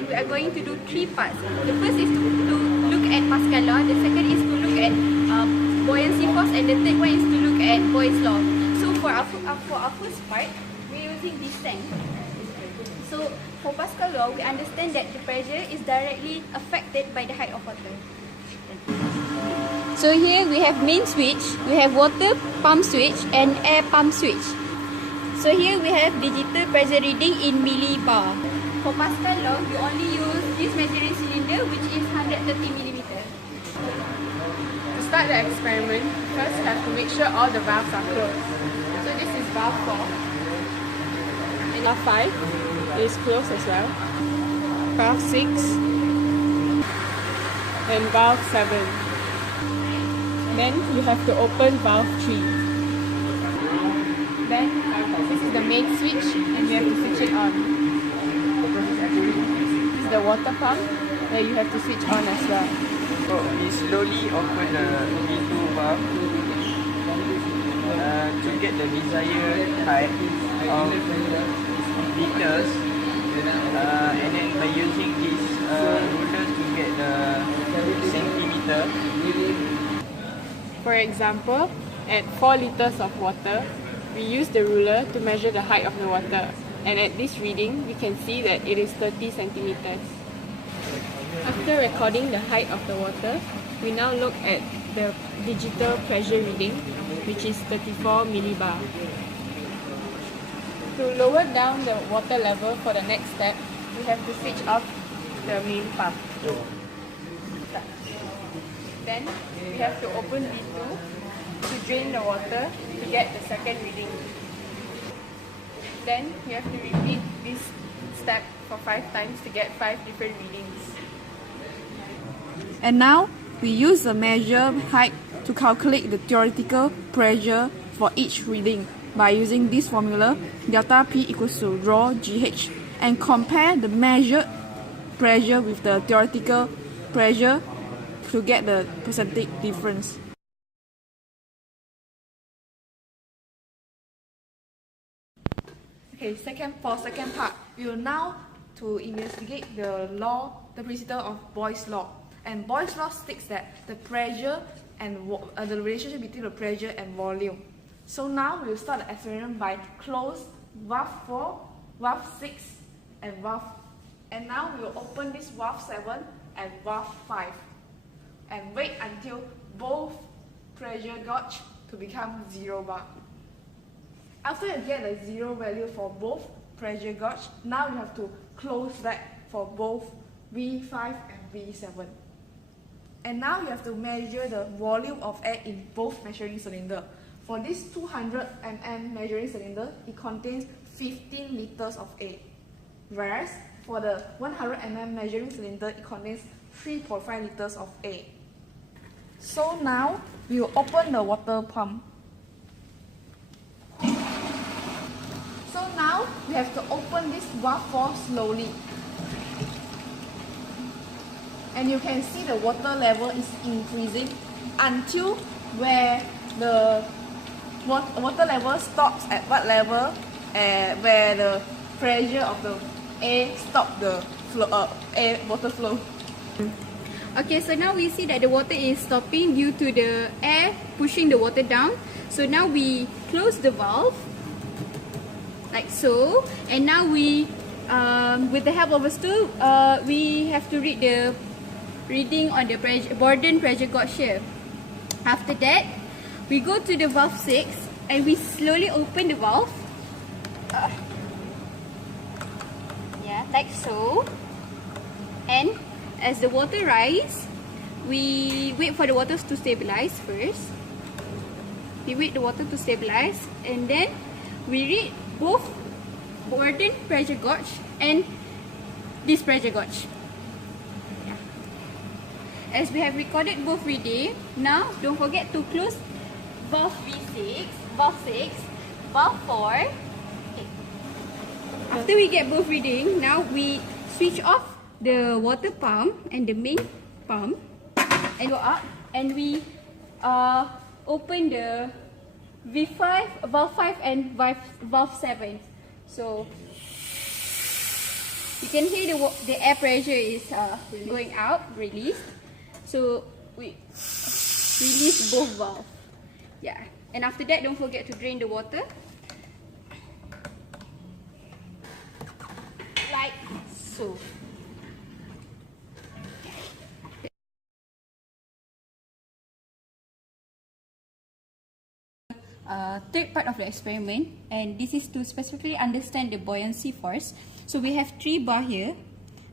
We are going to do three parts. The first is to look at Pascal law, the second is to look at buoyancy force, and the third one is to look at Boyle's law. So for our first part, we're using this tank. So for Pascal law, we understand that the pressure is directly affected by the height of water. So here we have main switch, we have water pump switch and air pump switch. So here we have digital pressure reading in millibar. For Pascal law, we only use this measuring cylinder, which is 130 mm. To start the experiment, first you have to make sure all the valves are closed. So this is valve 4. And valve 5 is closed as well. Valve 6 and valve 7. Then you have to open valve 3. Then this is the main switch and you have to switch it on. This is the water pump that you have to switch on as well. So we slowly open the V2 valve to get the desired height of liters, and then by using this ruler to get the centimeter. For example, at 4 liters of water, we use the ruler to measure the height of the water. And at this reading, we can see that it is 30 centimeters. After recording the height of the water, we now look at the digital pressure reading, which is 34 millibar. To lower down the water level for the next step, we have to switch off the main pump. Then we have to open V2 to drain the water to get the second reading. Then you have to repeat this step for 5 times to get 5 different readings. And now we use the measure height to calculate the theoretical pressure for each reading by using this formula, delta P equals to rho GH, and compare the measured pressure with the theoretical pressure to get the percentage difference. Okay, second part, we will now to investigate the principle of Boyle's law. And Boyle's law states that the pressure and the relationship between the pressure and volume. So now we will start the experiment by close valve 4, valve 6, and valve. And now we will open this valve 7 and valve 5, and wait until both pressure gauge to become 0 bar. After you get the 0 value for both pressure gauge, now you have to close back for both V5 and V7. And now you have to measure the volume of air in both measuring cylinder. For this 200 mm measuring cylinder, it contains 15 liters of air. Whereas for the 100 mm measuring cylinder, it contains 3.5 liters of air. So now we will open the water pump. So now we have to open this valve 4 slowly. And you can see the water level is increasing until where the water level stops at what level, where the pressure of the air stops the water flow. Okay, so now we see that the water is stopping due to the air pushing the water down. So now we close the valve like so, and now we, with the help of a stool, we have to read the reading on the Bourdon pressure gauge here. After that, we go to the valve 6 and we slowly open the valve. Yeah, like so. And as the water rises, we wait for the water to stabilize first. We wait the water to stabilize, and then we read both Bourdon pressure gauge and this pressure gauge. Yeah. As we have recorded both readings, now don't forget to close valve V6, valve 6, valve 4. Okay. After we get both readings, now we switch off the water pump and the main pump and go up, and we open the valve 5 and valve 7. So You can hear the air pressure is going out, released. So we release both valves. Yeah. And after that, don't forget to drain the water. Like so. Third part of the experiment, and this is to specifically understand the buoyancy force. So we have 3 bar here,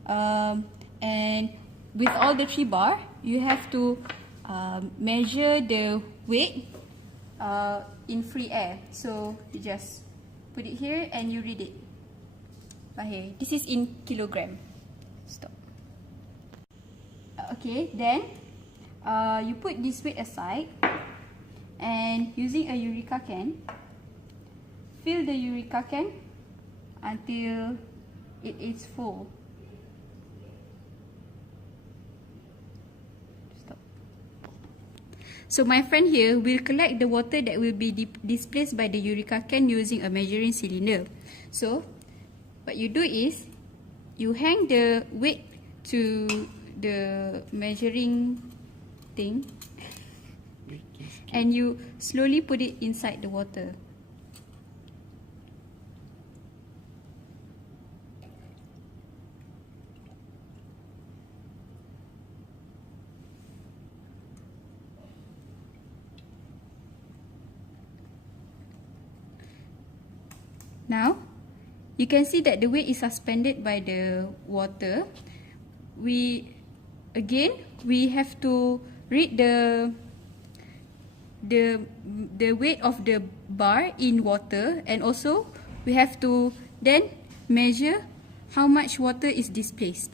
and with all the 3 bar, you have to measure the weight in free air. So you just put it here and you read it. Okay, this is in kilogram. Stop. Okay, then you put this weight aside. And using a Eureka can, fill the Eureka can until it is full. Stop. So my friend here will collect the water that will be displaced by the Eureka can using a measuring cylinder. So what you do is you hang the weight to the measuring thing. And you slowly put it inside the water. Now, you can see that the weight is suspended by the water. We have to read the weight of the bar in water, and also we have to then measure how much water is displaced.